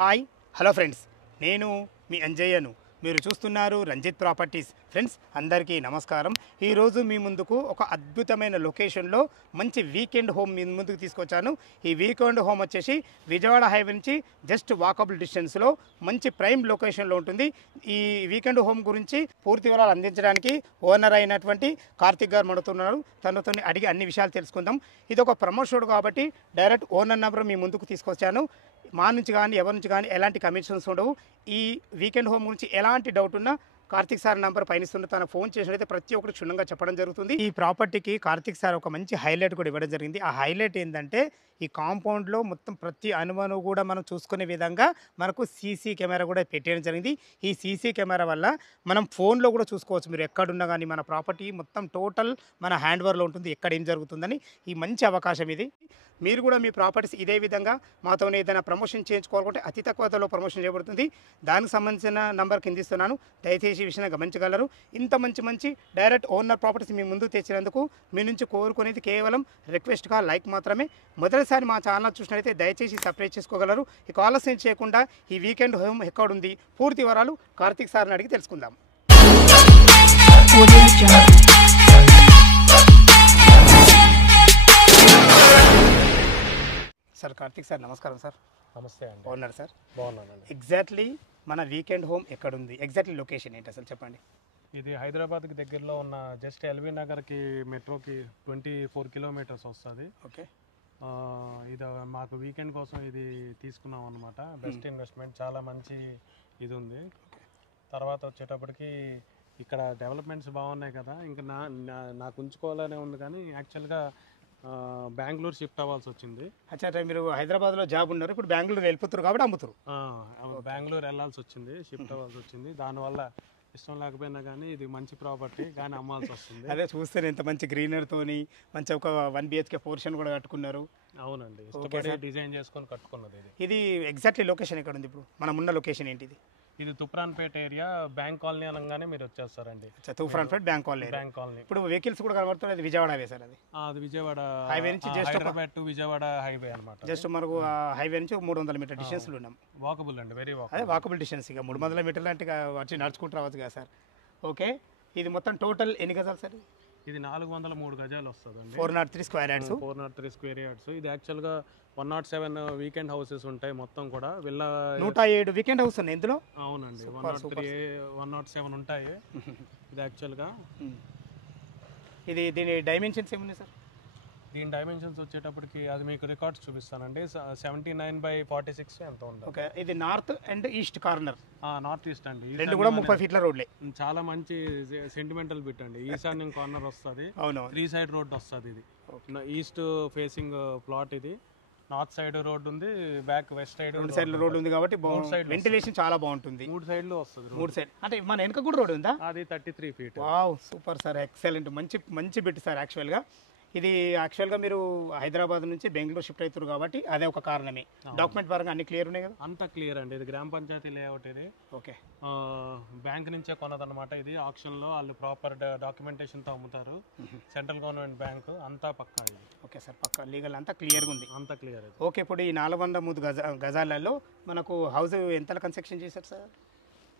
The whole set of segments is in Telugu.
హాయ్ హలో ఫ్రెండ్స్, నేను మీ అంజయ్యను. మీరు చూస్తున్నారు రంజిత్ ప్రాపర్టీస్. ఫ్రెండ్స్ అందరికీ నమస్కారం. ఈరోజు మీ ముందుకు ఒక అద్భుతమైన లొకేషన్లో మంచి వీకెండ్ హోమ్ మీ ముందుకు తీసుకొచ్చాను. ఈ వీకెండ్ హోమ్ వచ్చేసి విజయవాడ హైవే నుంచి జస్ట్ వాకబుల్ డిస్టెన్స్లో మంచి ప్రైమ్ లొకేషన్లో ఉంటుంది. ఈ వీకెండ్ హోమ్ గురించి పూర్తి వివరాలు అందించడానికి ఓనర్ అయినటువంటి కార్తిక్ గారు మడుతున్నారు. తనతో అడిగి అన్ని విషయాలు తెలుసుకుందాం. ఇది ఒక ప్రమోషన్ కాబట్టి డైరెక్ట్ ఓనర్ నెంబర్ మీ ముందుకు తీసుకొచ్చాను. మా నుంచి కానీ ఎవరి నుంచి కానీ ఎలాంటి కమిషన్స్ ఉండవు. ఈ వీకెండ్ హోమ్ గురించి ఎలాంటి డౌట్ ఉన్నా కార్తిక్ సార్ నంబర్ పైనిస్తున్న తన ఫోన్ చేసినట్లయితే ప్రతి ఒక్కరు క్షుణ్ణంగా చెప్పడం జరుగుతుంది. ఈ ప్రాపర్టీకి కార్తిక్ సార్ ఒక మంచి హైలైట్ కూడా ఇవ్వడం జరిగింది. ఆ హైలైట్ ఏంటంటే ఈ కాంపౌండ్లో మొత్తం ప్రతి అనుమను కూడా మనం చూసుకునే విధంగా మనకు సీసీ కెమెరా కూడా పెట్టేయడం జరిగింది. ఈ సీసీ కెమెరా వల్ల మనం ఫోన్లో కూడా చూసుకోవచ్చు. మీరు ఎక్కడున్నా కానీ మన ప్రాపర్టీ మొత్తం టోటల్ మన హ్యాండ్ ఓవర్లో ఉంటుంది, ఎక్కడ ఏం జరుగుతుందని. ఈ మంచి అవకాశం ఇది. మీరు కూడా మీ ప్రాపర్టీస్ ఇదే విధంగా మాతో ఏదైనా ప్రమోషన్ చేయించుకోవాలంటే అతి తక్కువ ధరలో ప్రమోషన్ చేయబడుతుంది. దానికి సంబంధించిన నంబర్ కింద ఇస్తున్నాను, దయచేసి ఈ విషయాన్ని గమనించగలరు. ఇంత మంచి డైరెక్ట్ ఓనర్ ప్రాపర్టీస్ మీ ముందు తెచ్చినందుకు మీ నుంచి కోరుకునేది కేవలం రిక్వెస్ట్గా లైక్ మాత్రమే. మొదటిసారి మా ఛానల్ చూసినట్లయితే దయచేసి సబ్స్క్రైబ్ చేసుకోగలరు. ఇక ఆలస్యం చేయకుండా ఈ వీకెండ్ హోమ్ ఎక్కడుంది పూర్తి వివరాలు కార్తిక్ సార్ని అడిగి తెలుసుకుందాం. సార్ కార్తిక్ సార్ నమస్కారం సార్. నమస్తే అండి. బాగున్నారు సార్? బాగున్నానండి. ఎగ్జాక్ట్లీ మన వీకెండ్ హోమ్ ఎక్కడుంది, ఎగ్జాక్ట్లీ లొకేషన్ ఏంటి అసలు చెప్పండి. ఇది హైదరాబాద్కి దగ్గరలో ఉన్న జస్ట్ ఎల్బీ నగర్కి మెట్రోకి 24 కిలోమీటర్స్ వస్తుంది. ఓకే. ఇది మాకు వీకెండ్ కోసం ఇది తీసుకున్నాం అనమాట. బెస్ట్ ఇన్వెస్ట్మెంట్, చాలా మంచి ఇది ఉంది. తర్వాత వచ్చేటప్పటికి ఇక్కడ డెవలప్మెంట్స్ బాగున్నాయి కదా, ఇంకా నాకు ఉంచుకోవాలనే ఉంది. కానీ యాక్చువల్గా బెంగళూరు షిఫ్ట్ అవ్వాల్సి వచ్చింది. అచ్చా, మీరు హైదరాబాద్లో జాబ్ ఉన్నారు, ఇప్పుడు బెంగళూరు వెళ్ళిపోతారు కాబట్టి అమ్ముతారు. బెంగళూరు వెళ్ళాల్సి వచ్చింది, షిఫ్ట్ అవ్వాల్సి వచ్చింది. దానివల్ల ఇష్టం లేకపోయినా కానీ ఇది మంచి ప్రాపర్టీ కానీ అమ్మాల్సి వస్తుంది. అదే చూస్తే ఇంత మంచి గ్రీనరీతోని మంచి ఒక 1 BHK పోర్షన్ కూడా కట్టుకున్నారు. అవునండి, ఇష్టపడి డిజైన్ చేసుకొని కట్టుకున్నది ఇది. ఇది ఎగ్జాక్ట్లీ లొకేషన్ ఎక్కడ ఉంది ఇప్పుడు మనం ఉన్న లొకేషన్ ఏంటిది? ఇది తుప్రాన్పేట ఏరియా, బ్యాంక్ కాలనీ అనగానే మీరు వచ్చేస్తారండి. తూఫాన్పేట బ్యాంక్ కాలనీ. Bank colony. ఇప్పుడు వెహికల్స్ కూడా కనబడుతుంది. అది విజయవాడ హైవే సార్. అది విజయవాడ హైవే నుంచి just Hyderabad to Vijayawada highway అనమాట. జస్ట్ మనకు హైవే నుంచి 300 మీటర్ డిస్టెన్స్లో ఉన్నాం. వాకబుల్ అండి, వెరీ వాకబుల్. అదే వాకబుల్ డిస్టెన్స్. ఇక 300 మీటర్లు అంటే వచ్చి నడుచుకుంటూ రావచ్చు కదా సార్. ఓకే. ఇది మొత్తం టోటల్ ఎన్ని గజాలు సార్? ఇది 403 గజాలు వస్తుందండి. 403 స్క్వేర్ యార్డ్స్. 403 square yards. ఇది యాక్చువల్గా 107 వీకెండ్ హౌసెస్ ఉంటాయి మొత్తం కూడా. 107 వీకెండ్ హౌస్ ఉన్నాయి ఇందులో. అవునండి, 103 107 ఉంటాయి. ఇది యాక్చువల్గా దీని డైమెన్షన్స్ ఏమున్నాయి సార్? దీని డైమెన్షన్స్ వచ్చేటప్పటికి అది మీకు రికార్డ్స్ చూపిస్తానండి. 79/46 ఎంత ఉంది. ఓకే. ఇది north and east corner. North east అండి, రెండు కూడా 30 ఫీట్ల రోడ్లే. చాలా మంచి సెంటిమెంటల్ బిట్ అండి. ఈశాన్యం కార్నర్ వస్తుంది. అవును, 3 సైడ్ రోడ్ వస్తుంది. ఇది ఈస్ట్ ఫేసింగ్ ప్లాట్. ఇది నార్త్ సైడ్ రోడ్ ఉంది, బ్యాక్ వెస్ట్ సైడ్ 2 సైడ్ల రోడ్ ఉంది కాబట్టి వెంటిలేషన్ చాలా బాగుంటుంది. 3 సైడ్లు వస్తుంది. 3 సైడ్ అంటే మన వెనక కూడా రోడ్ ఉందా? అది 33 feet. Wow, super sir, excellent. మంచి బిట్ సార్. ఇది యాక్చువల్గా మీరు హైదరాబాద్ నుంచి బెంగళూరు షిఫ్ట్ అవుతారు కాబట్టి అదే ఒక కారణమే. డాక్యుమెంట్ పరంగా అన్ని క్లియర్ ఉన్నాయి కదా? అంతా క్లియర్ అండి. ఇది గ్రామ పంచాయతీ లేఅవుట్. ఇది ఓకే. బ్యాంక్ నుంచే కొన్నదన్నమాట. ఇది ఆప్షన్లో వాళ్ళు ప్రాపర్ డాక్యుమెంటేషన్తో అమ్ముతారు. సెంట్రల్ గవర్నమెంట్ బ్యాంక్, అంతా పక్కా. ఓకే సార్, పక్కా లీగల్ అంతా క్లియర్గా ఉంది. అంతా క్లియర్. ఓకే. ఇప్పుడు ఈ 403 గజాలలో మనకు హౌస్ ఎంత కన్స్ట్రక్షన్ చేశారు సార్?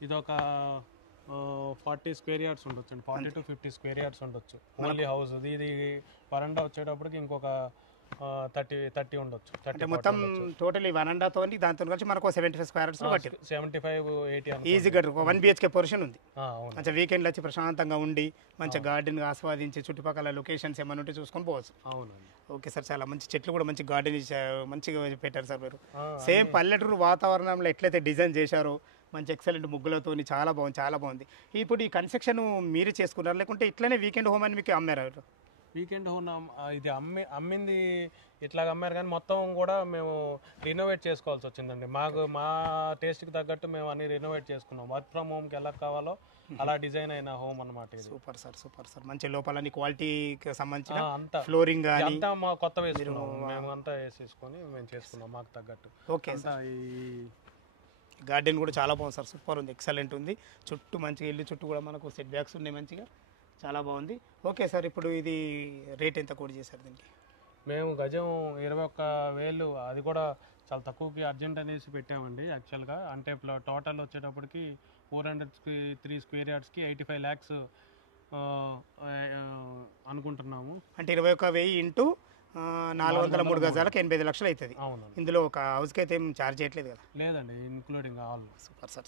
ఇది ఒక 40 స్క్వేర్ యార్డ్స్ ఉండొచ్చు అండి. 40 to 50 స్క్వేర్ యార్డ్స్ ఉండొచ్చు ఓన్లీ హౌస్. ఇది వరండా వచ్చేటప్పటికి ఇంకొక 30 ఉండొచ్చు. అంటే మొత్తం టోటల్ వరండాతో దాంతో కలిసి మనకు 75 స్క్వేర్ యార్డ్స్ కట్టారు. 75-80 ఈజీగా 1 BHK పోర్షన్ ఉంది. మంచిగా వీకెండ్లో వచ్చి ప్రశాంతంగా ఉండి మంచిగా గార్డెన్ ఆస్వాదించి చుట్టుపక్కల లొకేషన్స్ ఏమైనా ఉంటే చూసుకొని పోవచ్చు. అవునండి. ఓకే సార్, చాలా మంచి చెట్లు కూడా మంచి గార్డెన్ మంచిగా పెట్టారు సార్ మీరు. సేమ్ పల్లెటూరు వాతావరణంలో ఎట్లయితే డిజైన్ చేశారో మంచి ఎక్సలెంట్ ముగ్గులతో చాలా బాగుంది. ఇప్పుడు ఈ కన్స్ట్రక్షన్ మీరే చేసుకున్నారు లేకుంటే ఇట్లనే వీకెండ్ హోమ్ అని మీకు అమ్మారు? వీకెండ్ హోమ్ ఇది అమ్మింది ఇట్లాగ అమ్మారు, కానీ మొత్తం కూడా మేము రినోవేట్ చేసుకోవాల్సి వచ్చిందండి. మా టేస్ట్కి తగ్గట్టు మేము అన్ని రినోవేట్ చేసుకున్నాం. వర్క్ ఫ్రమ్ హోమ్కి ఎలా కావాలో అలా డిజైన్ అయిన హోమ్ అనమాట. Super sir. మంచి లోపల క్వాలిటీకి సంబంధించిన అంతా ఫ్లోరింగ్ అంతా మా కొత్త వేసుకున్నాం. మేము అంతా వేసేసుకొని మేము చేసుకున్నాం మాకు తగ్గట్టు. Okay sir. ఈ గార్డెన్ కూడా చాలా బాగుంది సార్, సూపర్ ఉంది, ఎక్సలెంట్ ఉంది. చుట్టూ మంచిగా ఇల్లు చుట్టూ కూడా మనకు సెట్ బ్యాక్స్ ఉన్నాయి మంచిగా, చాలా బాగుంది. ఓకే సార్, ఇప్పుడు ఇది రేట్ ఎంత కోట్ చేశారు దీనికి? మేము గజం 21,000 అది కూడా చాలా తక్కువకి అర్జెంట్ అనేసి పెట్టామండి యాక్చువల్గా. అంటే టోటల్ వచ్చేటప్పటికి 403 స్క్వేర్ యార్డ్స్కి 85 lakhs అనుకుంటున్నాము. అంటే 21,000 ఇంటూ 403 గజాలకు 85 లక్షలు అవుతుంది. అవును. ఇందులో ఒక హౌస్కి అయితే ఏం ఛార్జ్ చేయట్లేదు కదా? లేదండి, ఇంక్లూడింగ్ ఆల్.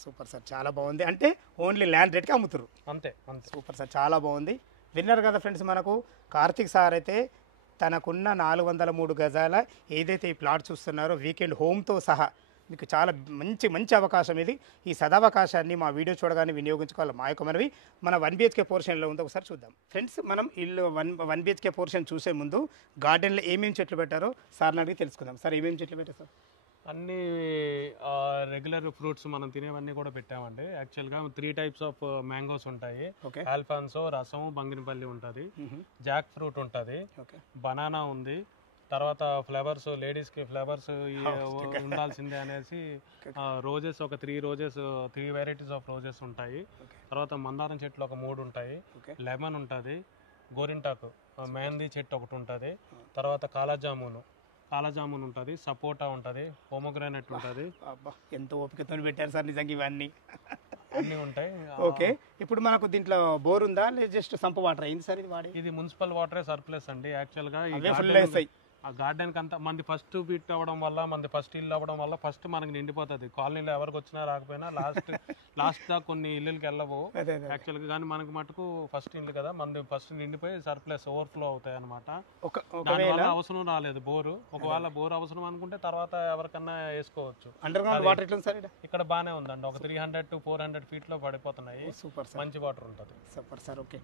సూపర్ సార్ చాలా బాగుంది. అంటే ఓన్లీ ల్యాండ్ రేట్కి అమ్ముతారు. అంతే. సూపర్ సార్ చాలా బాగుంది. విన్నారు కదా ఫ్రెండ్స్, మనకు కార్తిక్ సార్ అయితే తనకున్న 403 గజాల ఏదైతే ఈ ప్లాట్ చూస్తున్నారో వీకెండ్ హోమ్తో సహా మీకు చాలా మంచి అవకాశం ఇది. ఈ సదవకాశాన్ని మా వీడియో చూడగానే వినియోగించుకోవాలి మా యొక్క మనవి. మన 1 BHK పోర్షన్లో ఉందో ఒకసారి చూద్దాం ఫ్రెండ్స్. మనం ఇల్లు 1 BHK పోర్షన్ చూసే ముందు గార్డెన్లో ఏమేమి చెట్లు పెట్టారో సార్ని అడిగి తెలుసుకుందాం. సార్ ఏమేమి చెట్లు పెట్టారు సార్? అన్ని రెగ్యులర్ ఫ్రూట్స్ మనం తినేవన్నీ కూడా పెట్టామండి. యాక్చువల్గా 3 types ఆఫ్ మ్యాంగోస్ ఉంటాయి. ఆల్ఫాన్సో, రసం, బంగినపల్లి ఉంటుంది, జాక్ ఫ్రూట్ ఉంటుంది, బనానా ఉంది, తర్వాత ఫ్లవర్స్, లేడీస్కి ఫ్లవర్స్ ఉండాల్సిందే అనేసి రోజెస్ ఒక 3 varieties ఆఫ్ రోజెస్ ఉంటాయి. తర్వాత మందారం చెట్లు ఒక 3 ఉంటాయి, లెమన్ ఉంటుంది, గోరింటాకు మెహందీ చెట్టు ఒకటి ఉంటుంది, తర్వాత కాలాజామున్ ఉంటుంది, సపోటా ఉంటుంది, పోమోగ్రానైట్ ఉంటుంది. ఎంతో ఓపికతో పెట్టారు సార్ నిజంగా ఇవన్నీ అన్నీ ఉంటాయి. ఓకే, ఇప్పుడు మనకు దీంట్లో బోర్ ఉందా లేదా జస్ట్ సంప్ వాటర్ అయింది సార్? ఇది మున్సిపల్ వాటరే సర్ప్లస్ అండి. యాక్చువల్గా ఆ గార్డెన్కి అంతా మంది ఫస్ట్ బిట్ అవ్వడం వల్ల, మంది ఫస్ట్ ఇల్లు అవ్వడం వల్ల ఫస్ట్ మనకి నిండిపోతుంది. కాలనీలో ఎవరికి వచ్చినా రాకపోయినా లాస్ట్ దా కొన్ని ఇల్లుకి వెళ్ళవు యాక్చువల్గా. కానీ మనకి మటుకు ఫస్ట్ ఇల్లు కదా, మంది ఫస్ట్ నిండిపోయి సర్ప్లస్ ఓవర్ఫ్లో అవుతాయి అనమాట. దానివల్ల అవసరం రాలేదు బోరు. ఒకవేళ బోర్ అవసరం అనుకుంటే తర్వాత ఎవరికన్నా వేసుకోవచ్చు. అండర్ గ్రౌండ్ వాటర్ ఎట్లా సార్? ఇక్కడ బాగానే ఉందండి, ఒక 300 to 400 feet లో పడిపోతున్నాయి. సూపర్, మంచి వాటర్ ఉంటుంది. Super sir. ఓకే,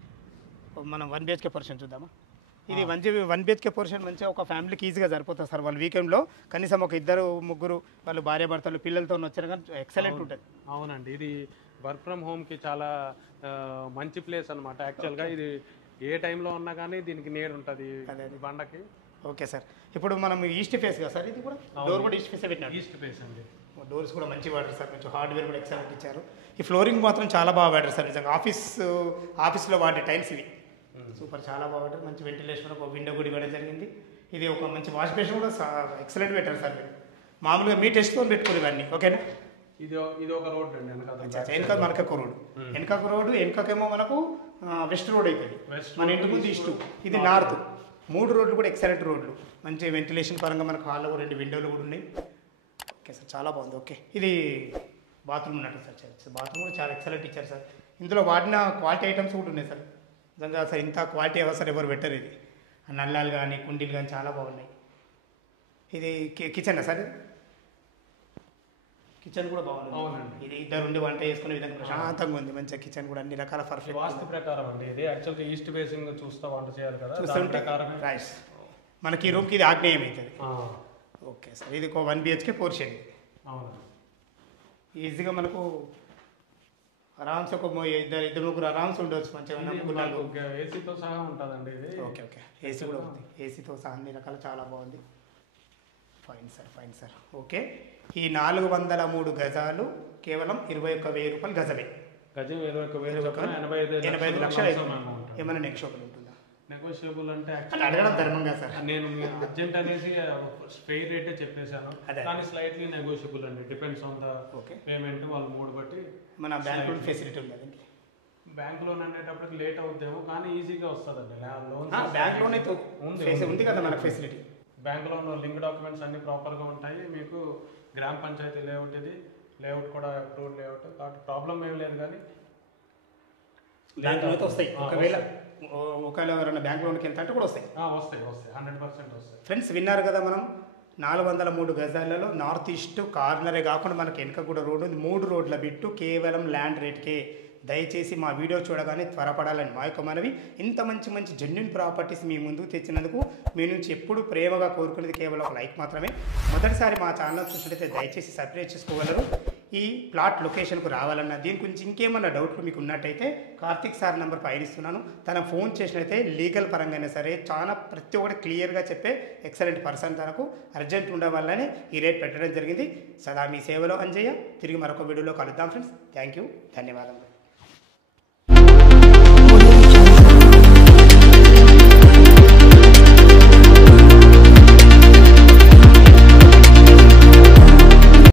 మనం 1 BHK పోర్షన్ చూద్దామా? ఇది 1 BHK పోర్షన్ మంచిగా ఒక ఫ్యామిలీకి ఈజీగా సరిపోతుంది సార్. వాళ్ళు వీకెండ్లో కనీసం ఒక 2-3 వాళ్ళు భార్యాభర్తలు పిల్లలతో వచ్చారు కానీ ఎక్సలెంట్ ఉంటుంది. అవునండి, ఇది వర్క్ ఫ్రమ్ హోమ్కి చాలా మంచి ప్లేస్ అనమాట. యాక్చువల్గా ఇది ఏ టైంలో ఉన్నా కానీ దీనికి నీడ ఉంటుంది బండకి. ఓకే సార్, ఇప్పుడు మనం ఈస్ట్ ఫేస్ కదా సార్? ఇది కూడా డోర్ కూడా ఈస్ట్ ఫేస్ పెట్టినారు. ఈస్ట్ ఫేస్ అండి. డోర్స్ కూడా మంచి వాడారు సార్, కొంచెం హార్డ్వేర్ కూడా ఎక్సలెంట్ ఇచ్చారు. ఈ ఫ్లోరింగ్ మాత్రం చాలా బాగా వాడారు సార్ నిజంగా. ఆఫీస్లో వాడే టైల్స్ ఇవి సూపర్, చాలా బాగుంటుంది. మంచి వెంటిలేషన్, ఒక విండో కూడా ఇవ్వడం జరిగింది. ఇది ఒక మంచి వాష్ బేసిన్ కూడా ఎక్సలెంట్ పెట్టారు సార్ మీరు. మామూలుగా మీ టెస్ట్తో పెట్టుకుని ఇవన్నీ ఓకేనా? ఇది ఒక రోడ్ అండి, వెనక మనకు రోడ్, వెనకకేమో మనకు వెస్ట్ రోడ్ అవుతుంది. మన ఇంటి ముందు ఈస్ట్, ఇది నార్త్. 3 రోడ్లు కూడా ఎక్సలెంట్ రోడ్లు. మంచి వెంటిలేషన్ పరంగా మనకు హాల్లో 2 విండోలు కూడా ఉన్నాయి. ఓకే సార్, చాలా బాగుంది. ఓకే, ఇది బాత్రూమ్ ఉన్నట్టు సార్. బాత్రూమ్ కూడా చాలా ఎక్సలెంట్ ఇచ్చారు సార్. ఇందులో వాడిన క్వాలిటీ ఐటమ్స్ కూడా ఉన్నాయి సార్. నిజంగా సార్ ఇంత క్వాలిటీ అవసరం ఎవరు పెట్టరు. ఇది నల్లాలు కానీ కుండీలు కానీ చాలా బాగున్నాయి. ఇది కిచెన్ సార్? కిచెన్ కూడా బాగుంది. అవునండి, ఇది 2 వంట చేసుకునే విధంగా ప్రశాంతంగా ఉంది. మంచిగా కిచెన్ కూడా అన్ని రకాల పర్ఫెక్ట్ వాస్తు ప్రకారం అండి. ఇది యాక్చువల్గా ఈస్ట్ ఫేసింగ్ చూస్తూ వంట చేయాలి కదా, చూస్తుంటే రైస్ మనకి ఈ రూమ్కి ఇది ఆగ్నేయం అవుతుంది. ఓకే సార్, ఇది ఒక 1 BHK పోర్షన్. అవును, ఈజీగా మనకు ఆరామ్స్ ఒక 2-3 ఆరామ్స్ ఉండవచ్చు మంచిగా. ఏసీతో సహా ఉంటుందండి ఇది. ఓకే, ఏసీ కూడా ఉంది, ఏసీతో సహా అన్ని రకాలు చాలా బాగుంది. Fine sir. ఓకే, ఈ 403 గజాలు కేవలం 21,000 రూపాయలు గజమే. గజం 21,000, 85 లక్షలు. ఏమైనా నెగోషియబుల్ ఉంటుందా? నెగోషియబుల్ అంటే అడగడం ధర్మంగా సార్. నేను అర్జెంట్ అనేసి ఫెయిర్ రేటే చెప్పేశాను, కానీ స్లైట్లీ నెగోషియబుల్ అండి. డిపెండ్స్ ఆన్ ద పేమెంట్ వాళ్ళ మూడు బట్టి. మన బ్యాంక్ లోన్ ఫెసిలిటీ ఉంది కదా? బ్యాంక్ లోన్ అనేటప్పటికి లేట్ అవుతుందేమో, కానీ ఈజీగా వస్తుందండి లోన్. బ్యాంక్ లోన్ అయితే ఉంది కదా మనకు facility. Bank loan link documents అన్ని ప్రాపర్గా ఉంటాయి. మీకు గ్రామ పంచాయతీ లేఅవుట్, ఇది లేఅవుట్ కూడా అప్రూవ్డ్ లేఅవుట్, కాబట్టి ప్రాబ్లం ఏం లేదు. కానీ బ్యాంక్ లోన్ అయితే వస్తాయి. ఒకవేళ ఎవరైనా బ్యాంక్ లోన్కి వెళ్తే కూడా వస్తాయి. 100% వస్తాయి. ఫ్రెండ్స్ విన్నారు కదా, మనం 403 గజాలలో నార్త్ ఈస్ట్ కార్నరే కాకుండా మనకి వెనక కూడా రోడ్డు ఉంది. 3 రోడ్ల బిట్టు కేవలం ల్యాండ్ రేట్కే. దయచేసి మా వీడియో చూడగానే త్వరపడాలని మా యొక్క మనవి. ఇంత మంచి జెన్యూన్ ప్రాపర్టీస్ మీ ముందుకు తెచ్చినందుకు మీ నుంచి ఎప్పుడు ప్రేమగా కోరుకునేది కేవలం ఒక లైక్ మాత్రమే. మొదటిసారి మా ఛానల్ చూసినట్లయితే దయచేసి సబ్స్క్రైబ్ చేసుకోగలరు. ఈ ప్లాట్ లొకేషన్కు రావాలన్నా దీని గురించి ఇంకేమన్నా డౌట్లు మీకు ఉన్నట్టయితే కార్తిక్ సార్ నెంబర్ పైన ఇస్తున్నాను. తన ఫోన్ చేసినట్లయితే లీగల్ పరంగానే సరే చాలా ప్రతి ఒక్కటి క్లియర్గా చెప్పే ఎక్సలెంట్ పర్సన్. తనకు అర్జెంట్ ఉండడం వల్లనే ఈ రేట్ పెట్టడం జరిగింది. సదా మీ సేవలో అంజయ్య. తిరిగి మరొక వీడియోలో కలుద్దాం ఫ్రెండ్స్. థ్యాంక్ యూ, ధన్యవాదములు.